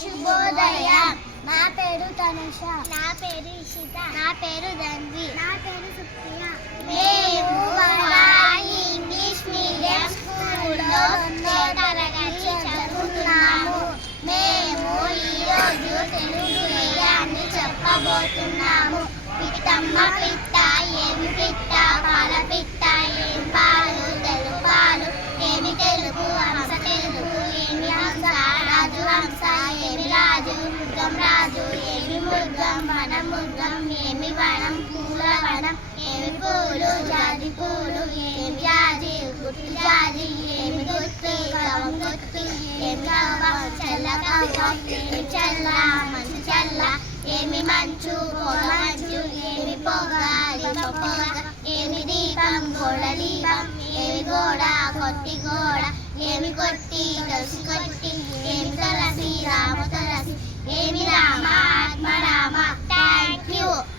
శుభోదయం. నా పేరు తనుష. నా పేరు ఇషిత. నా పేరు ధన్వి. నా పేరు సుప్రియ. మేము బొమ్మాయి ఇంగ్లీష్ మీడియం స్కూల్లో 2వ తరగతి చదువుతున్నాము. మేము ఈరోజు తెలుగు గేయాన్ని చెప్పబోతున్నాము. పిట్టమ్మ పిట్ట ఏమి పిట్ట, పాల పిట్ట ఏం పాలు, తెలుపాలు ఏమి తెలుపు, హంస తెలుపు ఏమి హంస, రాజు హంస ఏమి రాజు, మృగం రాజు ఏమి మృగం, వనం మృగం ఏమి వనం, పూల వనం ఏమి పూలు, జాజి పూలు ఏమి జాజి, గుట్టు జాజి ఏమి గుట్టు, గవం గుట్టు ఏమి గవం, చల్ల గవం ఏమి చల్ల, మంచు చల్ల ఏమి మంచు, పొగ మంచు ఏమి పొగ, దీప పొగ ఏమి దీపం, గోడ దీపం ఏమి గోడ, కొట్టి గోడ ఏమి కొట్టి, తులసి కొట్టి ఏమి తులసి,